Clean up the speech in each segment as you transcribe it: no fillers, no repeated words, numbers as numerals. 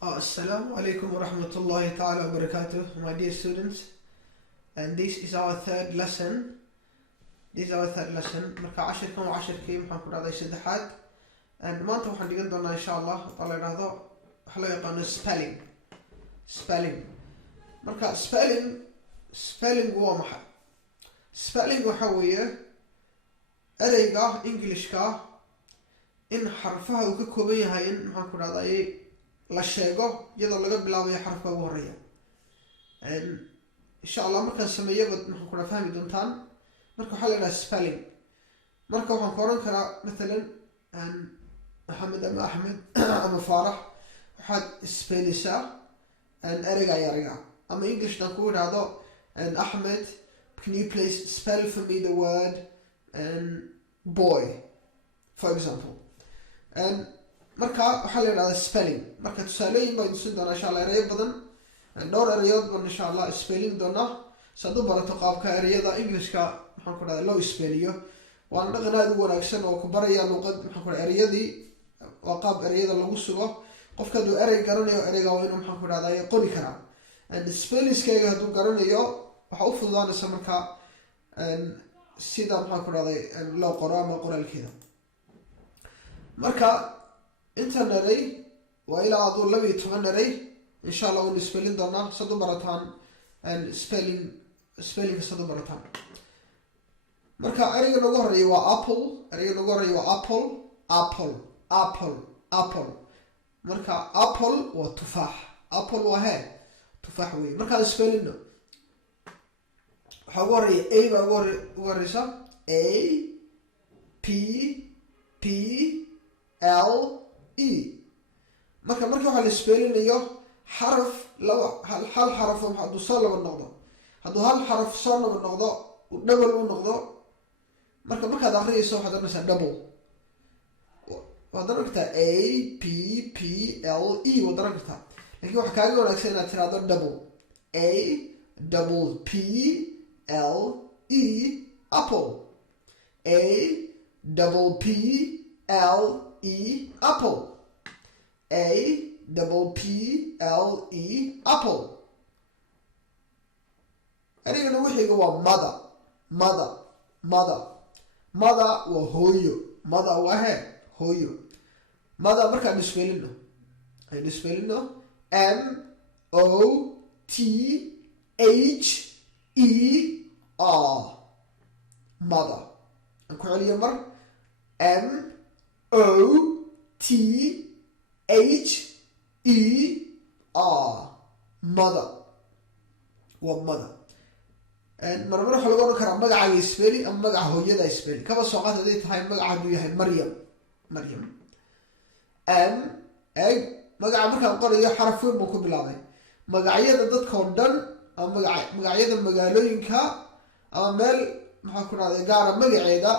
Assalamu alaikum wa rahmatullahi ta'ala wa barakatuh, my dear students. And this is our third lesson. Marka cashirkan waa cashirkii maxaan ku dhahday saddexaad. And maanta waxaan dhigan doonaa insha Allah oo la yiraahdo waxa loo yaqaano spelling. Marka spelling waa maxay? Spelling waxa weeye ereyga Englishka in xarfaha uu ka kooban yahay in maxaan ku dhahday la sheego iyadoo laga bilaabayo xarafka ugu horeeya. insha Allah markaan sameeyo maxaan ku fahmi doontaan. marka waxa la yiraahdaa spelling. marka waxaan ku oran karaa مثلا Maxamed ama Ahmed ama Faarax waxaad spellisaa ereyga ama English dan ku yiraahdo Ahmed, can you please spell for me the word boy, for example. marka waxa la yiraahdaa spelling. marka tusaalooyin baan tusin doonaa insha Allah ereyo badan, dhowr ereyood baan insha Allah spelling doonaa saad u barato qaabka ereyada Englishka maxaan ku dhahdaa loo spelliyo. waan dhaqan aad u wanaagsan oo ku baraya luqad maxaan ku dhahdaa ereyadii waa qaab ereyada lagu sugo. qofka hadduu erey garanayo ereyga waa inuu maxaan ku dhahdaa qori karaa. spellingskayga hadduu garanayo waxa u fududaanaysa marka sida maxaan ku dhahdaa loo qoro ama qoraalkeeda. marka intan erey waa ilaa aduu 12 erey insha Allah waynu spelling doonaa sad u barataan spelling sad u barataan. marka ereyga ugu horeeya waa apple. marka apple waa tufaax. apple waa tufaax weeye. marka spellingno waxa ugu horeeya a baa ugu horeysa a p p l e. marka waxa la spellinayo xaraf hal xaraf hadduu soo laba noqdo, hadduu hal xaraf soo laba noqdo uu double u noqdo, markaad akhriyayso waxaad oranaysaa double. waad oran kartaa a p p l e waad oran kartaa, laakiin waxa kaaga wanaagsan inaad tiraahdo double. a double p l e apple. a double p l e apple. a double p l e apple. ereygan ugu xiga waa mother waa hooyo. mother waa hooyo. mother markaan spellino m o t h e r mother. aan ku celiyo mar m o t h e r mother waa mother. marmar waxa lagu oran karaa magacaaga spelling ama magaca hooyada spelling. kaba soo qaad haday tahay magaca hadduu yahay maryam magaca markaan qorayo xaraf weyn buu ku bilaabay. magacyada dadka oo dhan ama magacyada magaalooyinka ama meel maxaa ku dhahday gaara magaceeda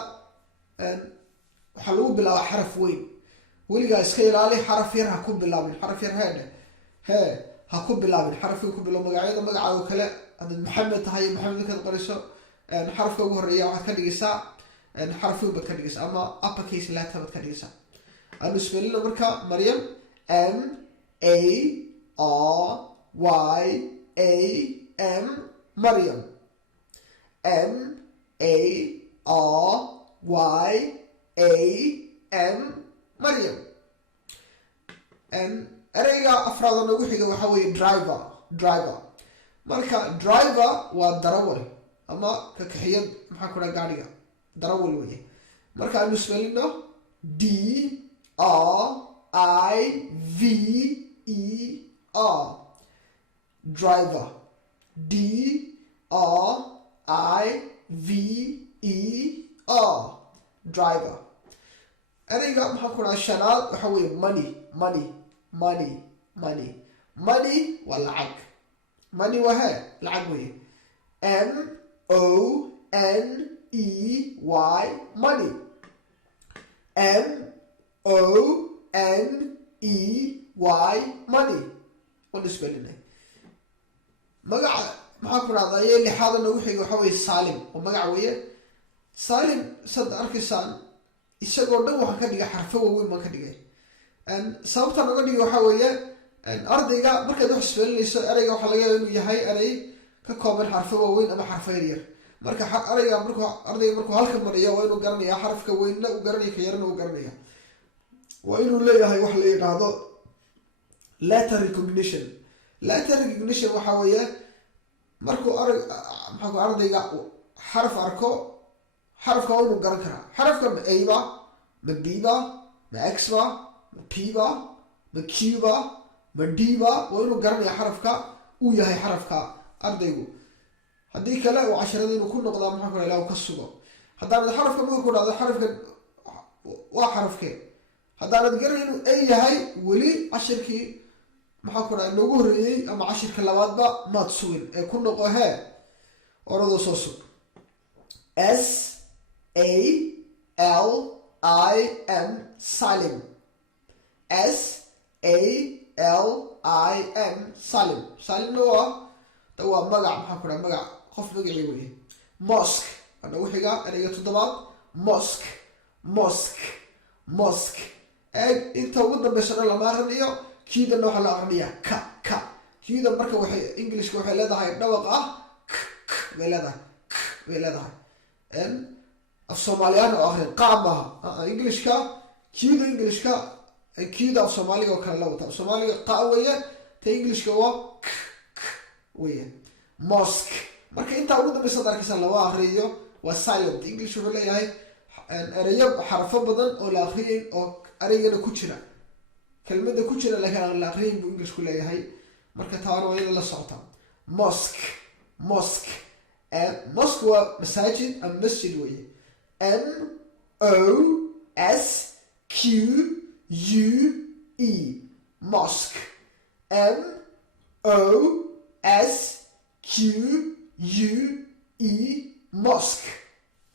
waxaa lagu bilaabaa xaraf weyn. weligaa iska ilaali xaraf yar ha ku bilaabin. xaraf yar ha ku bilaabin. xaraf weyn ku bilaab. magacyada magacaaga kale haddaad maxamed tahay maxamed markaad qoriso xarafka ugu horeeya waxaad ka dhigaysaa xaraf weyn baad ka dhigaysaa ama upper case letter baad ka dhigaysaa. aanu spellino marka maryam m a r y a m maryam m a r y a m maryam. ereyga afraad ugu xiga waxa weeye driver. marka driver waa darawal ama ka kaxiyad maxaa ku dhaha gaariga darawal weeye. marka aanu spellino d r i v e r driver. d r i v e r driver. ereyga maxaa ku dhaha shanaad waxa weeye money waa lacag. money waa lacag weeye. m o n e y money. m o n e y money. wanu spellinay. magaca maxaa ku dhahday lixaad ugu xiga waxa weeye Salim. oo magaca weeye Salim. sad arkaysaan isagoo dhan waxaan ka dhigay xarfo waaweyn baan ka dhigay. sababta naga dhigay waxa weeye ardayga markaad wax isfeelinayso erayga waxaa laga yaabaa inuu yahay eray ka kooban xarfo waaweyn ama xarfo yaryar marka ardayga markuu halka mariyo waa inuu garanaya xarafka weynna uu garanaya ka yarna uu garanaya waa inuu leeyahay wax la yidhaahdo letter recognition waxa weeye markuu ardayga xaraf arko xarafka waa inuu garan karaa xarafka ma a ba ma b ba ma x ba ma p ba ma q ba ma d ba waa inuu garanaya xarafka uu yahay xarafka ardaygu haddii kale uu casharada inuu ku noqdaa maxaa ku ilaa ka sugo haddaanad xarafka marka ku dhacdo xarafkan waa xarafkee haddaanad garanay inuu a yahay weli cashirkii maxaa ku dhaca noogu horreeyey ama cashirka labaadba maad sugin ee ku noqo hee oradoo soo sug SALIM Salim Salimna waa magac maxaa ku dhaca magac qof magacii weye mosque ana wixiga ereyga toddobaad mosque inta ugu dambeysana lama aqrinayo kiidana waxaa la aqrinayaa ka kiida marka waxay englishka waxay leedahay dhawaq ah bay leedahay af soomaaliyaana oo aqrin qa maaha englishka kiida af soomaaliga oo kale la wata af soomaaliga qa weeye ta englishka waa weeye mosque marka intaa ugu dambeysa ad arkaysa lama aqriyo waa silent english wuxuu leeyahay ereyo xarafo badan oo la aqriyeyn oo ereygana ku jira kelmada ku jira laakiin aan la aqriyeyn buu english ku leeyahay marka taana waa iyada la socota mosque waa masaajid ama masjid weeye MOSQUE mosque MOSQUE mosque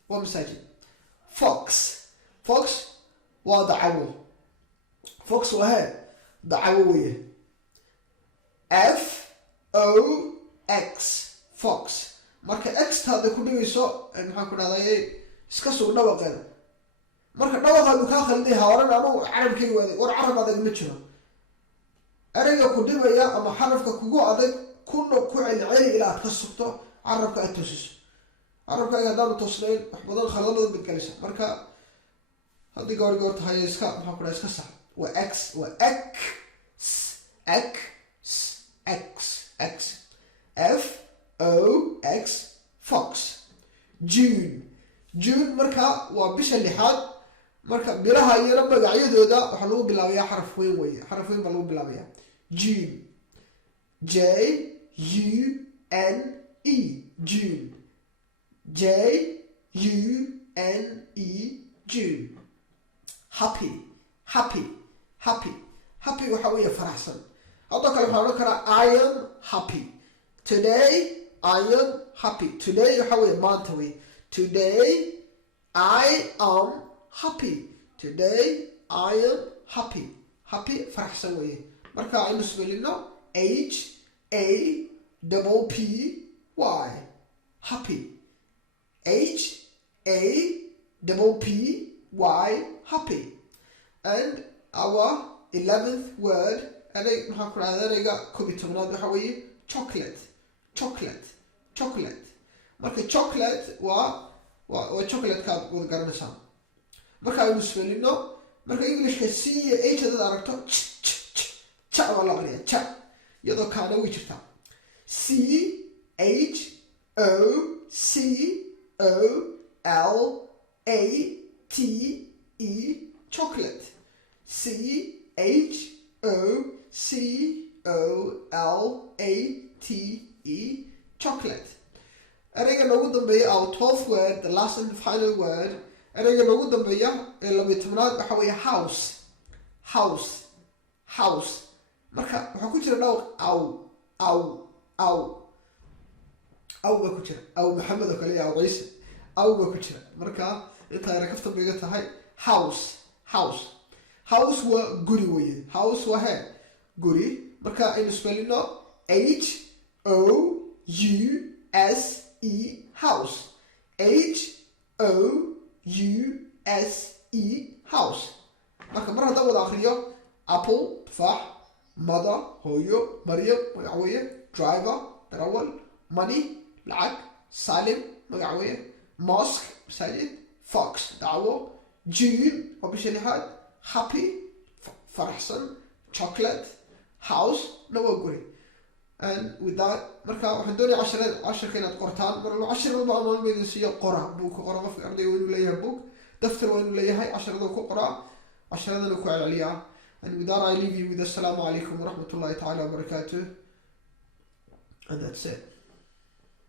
waa masaajid fox waa dacawo fox waa hee dacawo weeye FOX fox marka x taada ku dhigayso maxaan ku dhahday iska sug dhawaqeeda marka dhawaqaadu kaa khalday hawaran anugu carabkayga waaday war carab adag ma jiro ereyga ku dhibaya ama xarafka kugu adag ku celceli ilaa aad ka sugto carabka aad toosiso carabkaaga haddaanu toosnayn wax badan khaladooda badgalisa marka haddii goor tahay iska maxaa ku dhaha iska sax waa x FOX fox June marka waa bisha lixaad marka bilaha iyana magacyadooda waxaa lagu bilaabayaa xaraf weyn weye xaraf weyn baa lagu bilaabayaa June June happy waxa weeye faraxsan haddoo kale waxaa odhan karaa I am happy today I am happy today waxa weeye maanta wey today I am happy faraxsan weeye marka aynu isbelino HAPPY happy and our 11th word erey maxaa ku dhahda ereyga 11aad waxa weeye chocolate marka chocolate waa chocolatekaad wada garanaysaa marka aynu isbelino marka englishka c iyo h hadaad aragto ca waa la aqriya ca iyadoo kaana way jirtaa CHOCOLATE chocolate CHOCOLATE chocolate ereyga noogu dambeeya our 12th word the last and the final word ereyga noogu dambeeya ee 12aad waxa weeye house marka waxaa ku jira dhawr aw baa ku jira aw maxamed oo kale aw ciise aw baa ku jira marka intaa yara kaftan bay iga tahay house waa guri weye house waa hee guri marka aynu spellino house house marka mar haddaan wada akriyo apple tufaax mother hooyo, Maryam magac weeye, driver darawal, money lacag, Salim magac weeye, mosque masaajid, fox dacwo, June waa bisha lixaad, happy faraxsan, chocolate, house na waa guri. And with that marka waxaan doonaya casharka inaad qortaan mar walba cashar walba ama meedin siiyo qora buug qora qofka ardayga waa inuu leeyahay buug daftar waa inuu leeyahay casharada ku qoraa casharadana ku celceliyaa. And with that I leave you with assalamu alaikum wa rahmatullahi ta'ala wa barakatuh, and that's it.